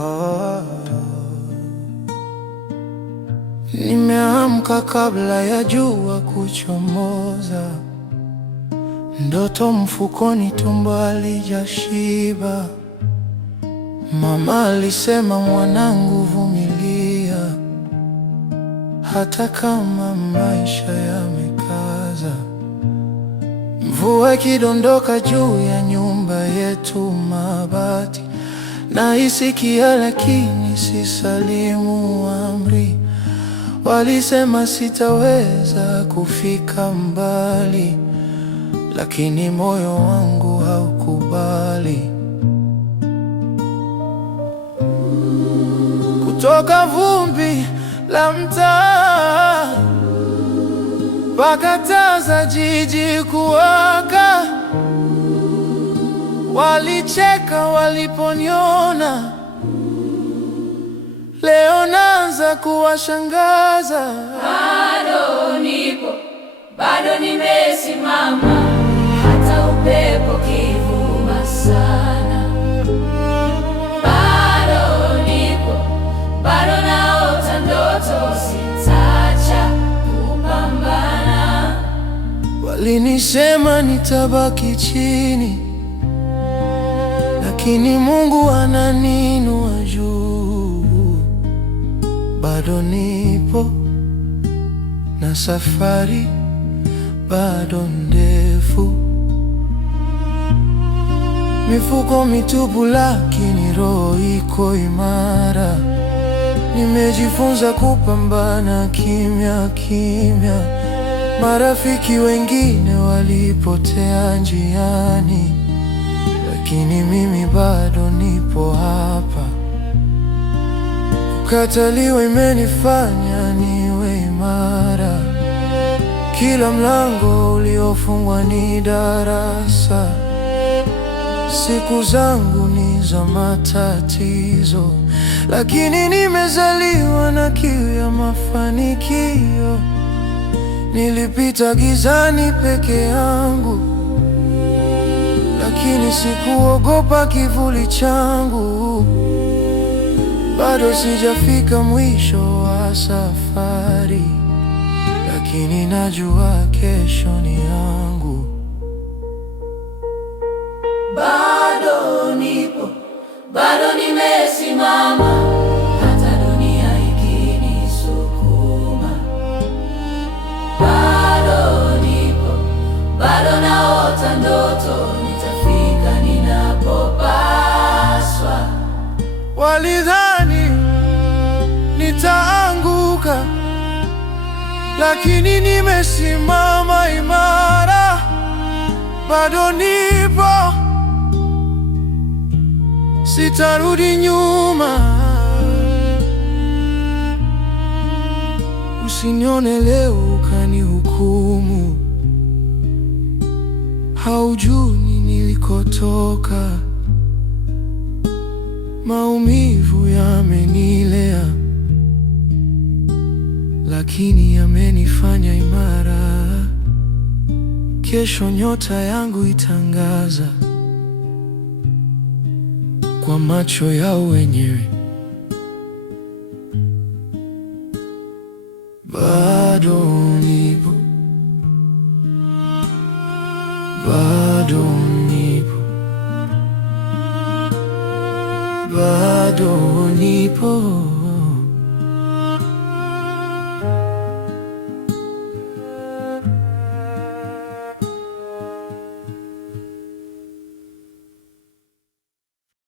Oh, nimeamka kabla ya jua kuchomoza, ndoto mfukoni, tumbo halijashiba. Mama alisema, mwanangu, vumilia, hata kama maisha yamekaza. Mvua ikidondoka juu ya nyumba yetu mabati, naisikia lakini sisalimu amri. Walisema sitaweza kufika mbali, lakini moyo wangu haukubali. Kutoka vumbi la mtaa mpaka taa za jiji kuwaka, walicheka waliponiona. Leo naanza kuwashangaza. Bado nipo, bado nimesimama, hata upepo kivuma sana. Bado nipo, bado naota ndoto, sitaacha kupambana. Walinisema nitabaki chini, lakini Mungu ananinua juu. Bado nipo na safari bado ndefu, mifuko mitupu lakini roho iko imara. Nimejifunza kupambana kimya kimya, marafiki wengine walipotea njiani, lakini mimi bado nipo hapa. Kukataliwa imenifanya niwe imara, kila mlango uliofungwa ni darasa. Siku zangu ni za matatizo, lakini nimezaliwa na kiu ya mafanikio. Nilipita gizani peke yangu, lakini sikuogopa kivuli changu. Bado sijafika mwisho wa safari, lakini najua kesho ni yangu. Bado nipo, bado nimesimama, hata dunia ikinisukuma. Bado nipo, bado naota ndoto, nitafika ninapopaswa. Walidhani nitaanguka, lakini nimesimama imara. Bado nipo, sitarudi nyuma. Usinione leo ukanihukumu, haujui nilikotoka. Maumivu yamenilea, lakini yamenifanya imara. Kesho nyota yangu itangaza kwa macho yao wenyewe. Bado nipo, bado nipo, bado nipo.